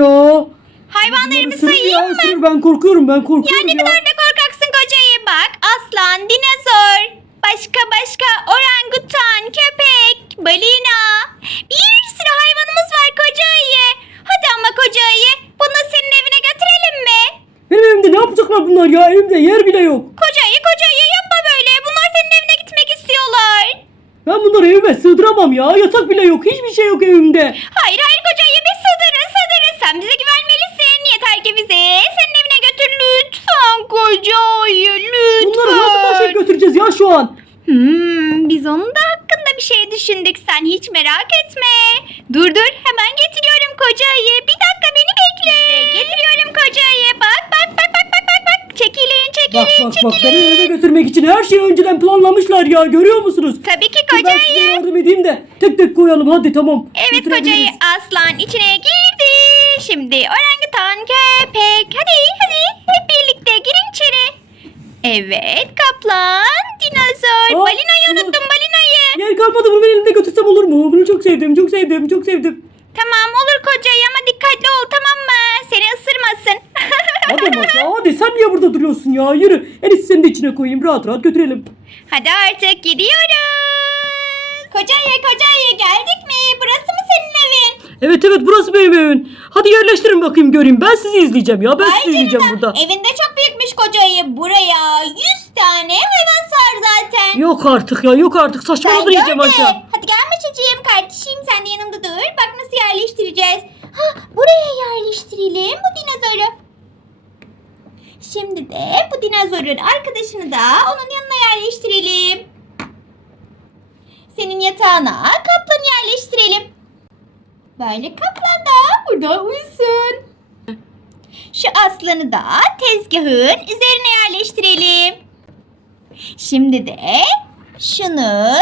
ya. Hayvanlarımı Isırır sayayım ya, mı? Ben korkuyorum ben Ya korkuyorum ne ya. kadar da korkaksın kocayı. Bak aslan, dinozor, başka başka orangutan, köpek, balina. Bir sürü hayvanımız var kocayı. Hadi ama kocayı bunu senin evine götürelim mi? Benim evimde ne yapacaklar bunlar ya? Evimde yer bile yok. Kocayı kocayı yapma böyle. Bunlar senin evine gitmek istiyorlar. Ben bunları evime sığdıramam ya. Yatak bile yok. Hiçbir şey yok evimde. Hayır hayır kocayı biz sığdırırız sığdırırız. Sen bize güvenmelisin. Yeter ki bizi senin evine götür lütfen kocayı lütfen. Bunları nasıl taşıyıp götüreceğiz ya şu an? Hmm, biz onun da hakkında bir şey düşündük. Sen hiç merak etme. Dur dur hemen getiriyorum kocayı. Bir dakika beni bekle. Getiriyorum kocayı. Bak bak bak bak bak bak bak. Çekilin çekilin Bak bak bak çekilin. beni eve götürmek için her şeyi önceden planlamışlar ya. Görüyor musunuz? Tabii ki Dur, Ben size yardım edeyim de tek tek koyalım hadi tamam. Evet Götürebiliriz. kocayı aslan içine girdi. Şimdi orangutan köpek. Hadi hadi hep birlikte. Evet kaplan, dinozor, Aa, balinayı bunu- unuttum balinayı. Yer kalmadı bunu ben elimde götürsem olur mu? Bunu çok sevdim çok sevdim çok sevdim. Tamam olur kocayı ama dikkatli ol tamam mı? Seni ısırmasın. Hadi Maşa hadi sen niye burada duruyorsun ya? Yürü en iyisi seni de içine koyayım rahat rahat götürelim. Hadi artık gidiyoruz. Kocayı kocayı geldik mi? Burası mı senin evin? Evet evet burası benim evim. Hadi yerleştirin bakayım göreyim. Ben sizi izleyeceğim ya. Ben sizi izleyeceğim burada. Evinde çok büyükmüş kocayı. Buraya 100 tane hayvan sar zaten. Yok artık ya yok artık saçmaladı iyice. Maşa. Hadi gel Maşacığım kardeşim sen de yanımda dur. Bak nasıl yerleştireceğiz. Ha buraya yerleştirelim bu dinozoru. Şimdi de bu dinozorun arkadaşını da onun yanına yerleştirelim. Senin yatağına kaplanı yerleştirelim. Böyle kaplan da burada uyusun. Şu aslanı da tezgahın üzerine yerleştirelim. Şimdi de şunu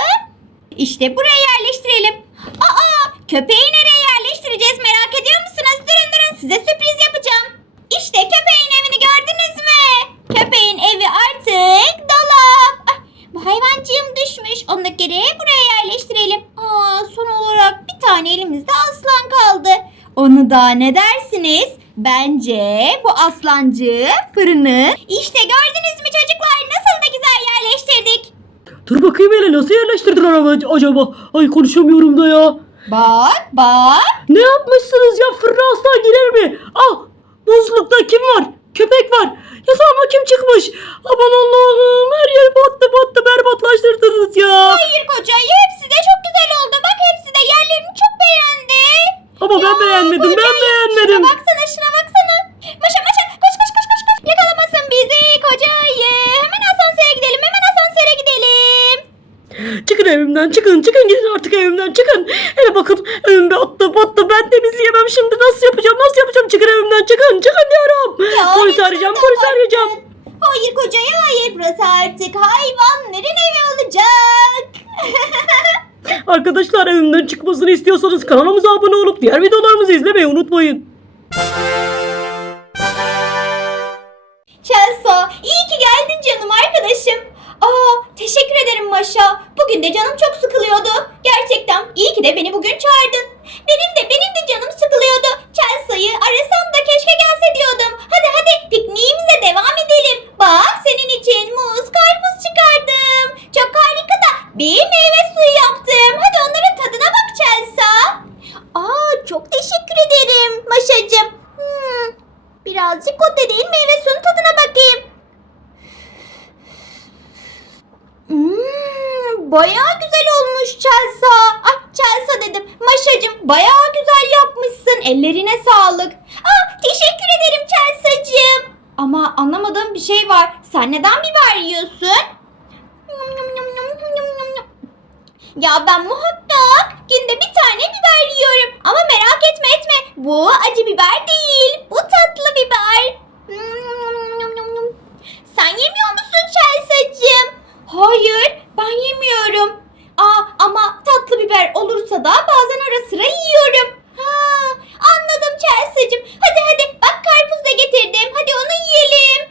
işte buraya yerleştirelim. Aa köpeği nereye yerleştireceğiz merak ediyor musunuz? Durun durun size sürpriz yapacağım. İşte köpeğin evini gördünüz mü? Köpeğin evi artık dolap. Ah, bu hayvancığım düşmüş. Onu da geri buraya yerleştirelim. Aa, son olarak bir tane elimizde aslan kaldı. Onu da ne dersiniz? Bence bu aslancı fırını işte gördünüz mü çocuklar nasıl da güzel yerleştirdik. Dur bakayım hele nasıl yerleştirdiler ama acaba? Ay konuşamıyorum da ya. Bak bak. Ne yapmışsınız ya fırına asla girer mi? Ah buzlukta kim var? Köpek var. Yatağıma kim çıkmış? Aman Allah'ım her yer battı battı berbatlaştırdınız ya. Hayır koca hepsi de çok güzel oldu. Bak hepsi de yerlerini çok beğendi. Ama ben beğenmedim ben Kocayı, beğenmedim. Şuna baksana şuna baksana. Maşa maşa koş koş koş koş koş. Yakalamasın bizi kocayı. Hemen asansöre gidelim hemen asansöre gidelim. Çıkın evimden çıkın çıkın gidin artık evimden çıkın. Hele bakın evim battı battı ben temizleyemem şimdi nasıl yapacağım nasıl yapacağım çıkın evimden çıkın çıkın diyorum. Ya, polis arayacağım polis arayacağım. Hayır kocayı hayır burası artık hayvanların evi olacak. Arkadaşlar evimden çıkmasını istiyorsanız kanalımıza abone olup diğer videolarımızı izlemeyi unutmayın. Chelsea, iyi ki geldin canım arkadaşım. Aa, teşekkür ederim Maşa. Bugün de canım çok sıkılıyordu. Gerçekten iyi ki de beni bugün çağırdın. Benim de benim de canım sıkılıyordu. Chelsea'yı arasam da keşke gelse diyordum. Hadi hadi pikniğimize devam edelim. Bak senin için muz, karpuz çıkardım. Çok harika da bir meyve suyu yaptım. Hadi onların tadına bak Chelsea. Aa, çok teşekkür ederim Maşacığım. Hmm, Birazcık o dediğin meyve suyunun tadına bakayım. Hmm, bayağı güzel olmuş Chelsea. Ay Chelsea dedim. Maşacığım bayağı güzel yapmışsın. Ellerine sağlık. Ah teşekkür ederim Chelsea'cığım. Ama anlamadığım bir şey var. Sen neden biber yiyorsun? Ya ben muhakkak günde bir tane biber yiyorum. Ama merak etme etme. Bu acı biber değil. Bu tatlı biber. Sen yemiyor musun Chelsea'cığım? Hayır ben yemiyorum. Aa, ama tatlı biber olursa da bazen ara sıra yiyorum. Ha, anladım Chelsea'cığım. Hadi hadi bak karpuz da getirdim. Hadi onu yiyelim.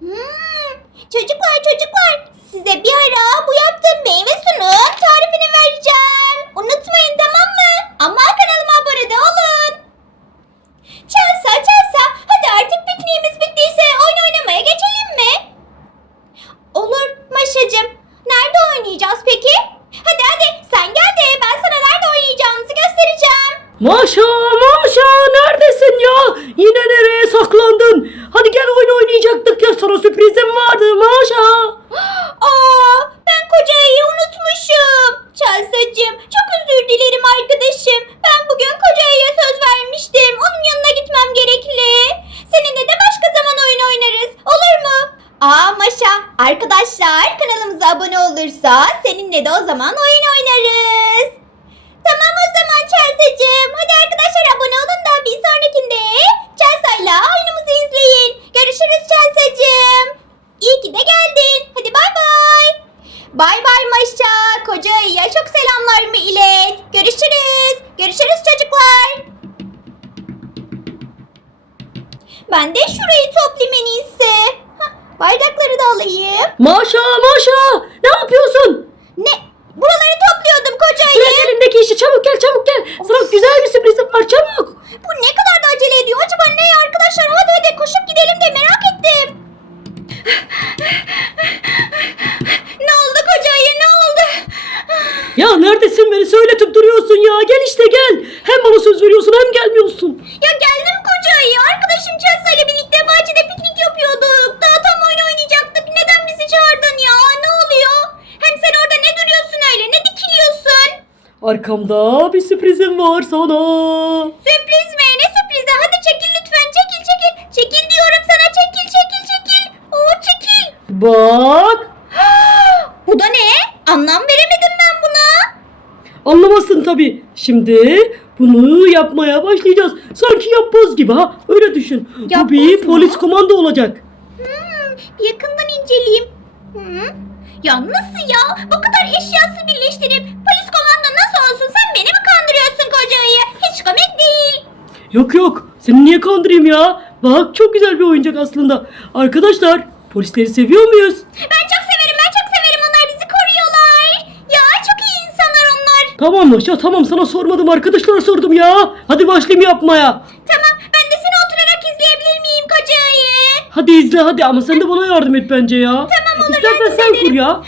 Hmm, çocuklar çocuklar size bir ara bu yaptığım meyve suyunun tarifini vereceğim. Unutmayın tamam mı? Ama kanalıma abone de olun. oynayacağız peki? Hadi hadi sen gel de ben sana nerede oynayacağımızı göstereceğim. Maşa Maşa neredesin ya? Yine nereye saklandın? Hadi gel oyun oynayacaktık ya sana sürprizim vardı Maşa. Aa, ben koca ayıyı unutmuşum. Chelsea'cim çok özür dilerim arkadaşım. Ben bugün koca ayıya söz vermiştim. Onun yanına gitmem gerekli. Seninle de başka zaman oyun oynarız. Olur mu? Aa Maşa, arkadaşlar kanalımıza abone olursa seninle de o zaman oyun oynarız. Tamam o zaman Chelsea'cim. Hadi arkadaşlar abone olun da bir sonrakinde Chelsea'yla oyunumuzu izleyin. Görüşürüz Chelsea'cim. İyi ki de geldin. Hadi bay bay. Bay bay Maşa. Koca ayıya çok selamlarımı ilet. Görüşürüz. Görüşürüz çocuklar. Ben de şurayı toplayayım en iyisi. Bardakları da alayım. Maşa Maşa ne yapıyorsun? Ne? Buraları topluyordum koca ayı. Bırak elindeki işi çabuk gel çabuk gel. Sana güzel bir sürprizim var çabuk. Bu ne kadar da acele ediyor acaba ne arkadaşlar? Hadi hadi koşup gidelim de merak ettim. ne oldu koca ayı ne oldu? Ya neredesin beni söyletip duruyorsun ya gel işte gel. Hem bana söz veriyorsun hem gelmiyorsun. Ya geldim koca ayı. Arkadaşım Chelsea ile birlikte bahçede piknik yapıyorduk. Daha tam oyun oynayacaktık. Neden bizi çağırdın ya? Ne oluyor? Hem sen orada ne duruyorsun öyle? Ne dikiliyorsun? Arkamda bir sürprizim var sana. Sürpriz mi? Ne sürprizi? Hadi çekil lütfen. Çekil çekil. Çekil diyorum sana. Çekil çekil çekil. Oo çekil. Bak. Bu da ne? Anlam veremedim ben buna. Anlamazsın tabii. Şimdi bunu yapmaya başlayacağız. Sanki yapboz gibi ha. Öyle düşün. Bu Yapboz bir mu? polis komando olacak. Hmm, yakından inceleyeyim. Hı? Ya nasıl ya? Bu kadar eşyası birleştirip kocayı? Hiç komik değil. Yok yok. Seni niye kandırayım ya? Bak çok güzel bir oyuncak aslında. Arkadaşlar polisleri seviyor muyuz? Ben çok severim, ben çok severim. Onlar bizi koruyorlar. Ya çok iyi insanlar onlar. Tamam Maşa tamam sana sormadım arkadaşlara sordum ya. Hadi başlayayım yapmaya. Tamam, ben de seni oturarak izleyebilir miyim kocayı? Hadi izle hadi ama sen de bana yardım et bence ya. Tamam, olur, İstersen yardım sen ederim. kur ya.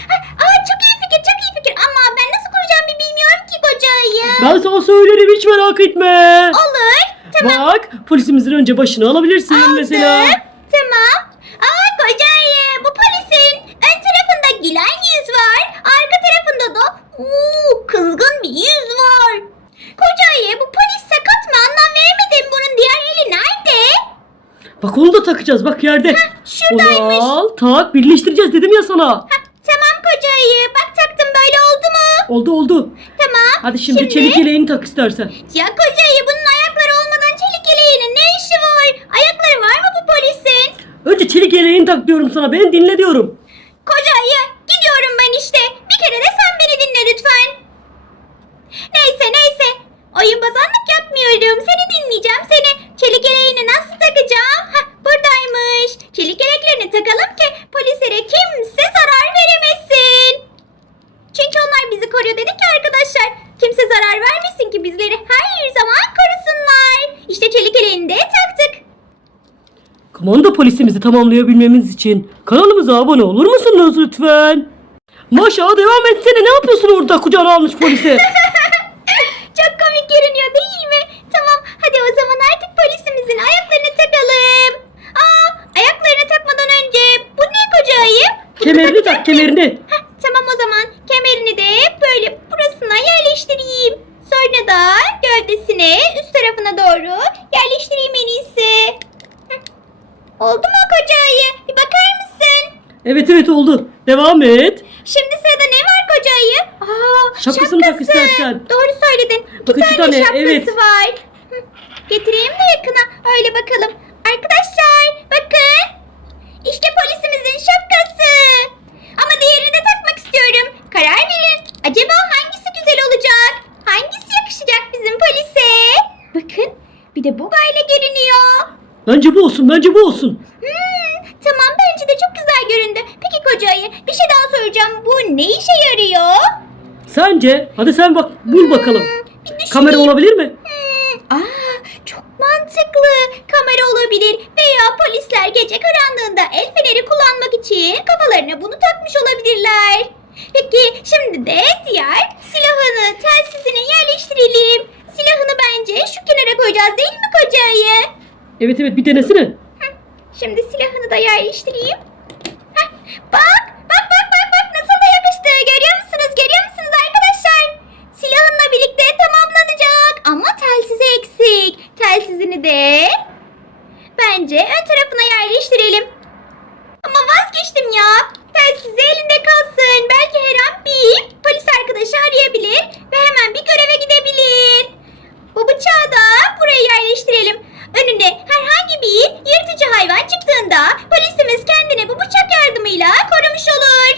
Ben sana söylerim hiç merak etme. Olur. Tamam. Bak polisimizin önce başını alabilirsin Aldım. mesela. Tamam. Aa kocayı bu polisin ön tarafında gülen yüz var. Arka tarafında da uuu, kızgın bir yüz var. Kocayı bu polis sakat mı anlam veremedim. Bunun diğer eli nerede? Bak onu da takacağız bak yerde. şuradaymış. Onu al tak birleştireceğiz dedim ya sana. Hah, tamam kocayı. Bak taktım böyle oldu mu? Oldu oldu. Hadi şimdi, çelik yeleğini tak istersen. Ya kocayı bunun ayakları olmadan çelik yeleğinin ne işi var? Ayakları var mı bu polisin? Önce çelik yeleğini tak diyorum sana. Beni dinle diyorum. Kocayı gidiyorum ben işte. Bir kere de sen beni dinle lütfen. Neyse neyse. Oyun bazanlık yapmıyorum. Seni dinleyeceğim seni. Çelik yeleğini nasıl takacağım? Hah buradaymış. Çelik yeleklerini takalım ki polislere kimse zarar veremesin. Çünkü onlar bizi koruyor dedik ya arkadaşlar. Kimse zarar vermesin ki bizleri her zaman korusunlar. İşte çelik yeleğini de taktık. Komando polisimizi tamamlayabilmemiz için kanalımıza abone olur musunuz lütfen? Maşa devam etsene. Ne yapıyorsun orada kucağına almış polisi? Çok komik görünüyor değil mi? Tamam hadi o zaman artık polisimizin ayaklarını takalım. Aa ayaklarını takmadan önce bu ne koca ayı? Bunu kemerini takacak tak mıyım? kemerini. Heh, tamam o zaman kemerini de böyle burasına yerleştireyim. Sonra da gövdesine üst tarafına doğru yerleştireyim en iyisi. Oldu mu koca ayı? Bir bakar mısın? Evet evet oldu. Devam et. Şimdi sırada ne var koca ayı? Aa, Şapkasını tak istersen. Doğru söyledin. Bak, iki tane, tane, şapkası evet. var. Hı, Getireyim de yakına. Öyle bakalım. Arkadaşlar bakın. İşte polisimizin şapkası. Ama diğerini de takmak istiyorum. Karar verin. Acaba hangisi güzel olacak? Hangisi yakışacak bizim polise? Bakın. Bir de bu böyle görünüyor. Bence bu olsun bence bu olsun. Hmm, tamam bence de çok güzel göründü. Peki koca ayı bir şey daha soracağım. Bu ne işe yarıyor? Sence? Hadi sen bak bul bakalım. Hmm, bir düşüneyim. Kamera olabilir mi? Hmm, aa, çok mantıklı. Kamera olabilir veya polisler gece karanlığında el feneri kullanmak için kafalarına bunu takmış olabilirler. Peki şimdi de diğer silahını, telsizini yerleştirelim. Silahını bence şu kenara koyacağız değil mi koca ayı? Evet evet bir denesene. Şimdi silahını da yerleştireyim. Bak, bak, bak, bak, bak nasıl da yakıştı. Görüyor musunuz? Görüyor musunuz arkadaşlar? Silahınla birlikte tamamlanacak. Ama telsizi eksik. Telsizini de bence ön tarafına yerleştirelim. Ama vazgeçtim ya. Telsizi elinde kalsın. Belki her an bir polis arkadaşı arayabilir ve hemen bir göreve gidebilir. Bu bıçağı da buraya yerleştirelim. Önüne herhangi bir yırtıcı hayvan çıktığında polisimiz kendini bu bıçak yardımıyla korumuş olur.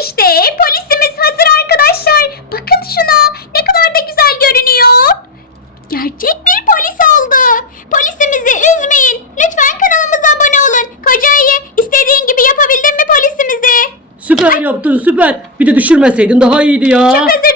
İşte polisimiz hazır arkadaşlar. Bakın şuna ne kadar da güzel görünüyor. Gerçek bir polis oldu. Polisimizi üzmeyin. Lütfen kanalımıza abone olun. Koca ayı istediğin gibi yapabildin mi polisimizi? Süper yaptın süper. Bir de düşürmeseydin daha iyiydi ya. Çok özür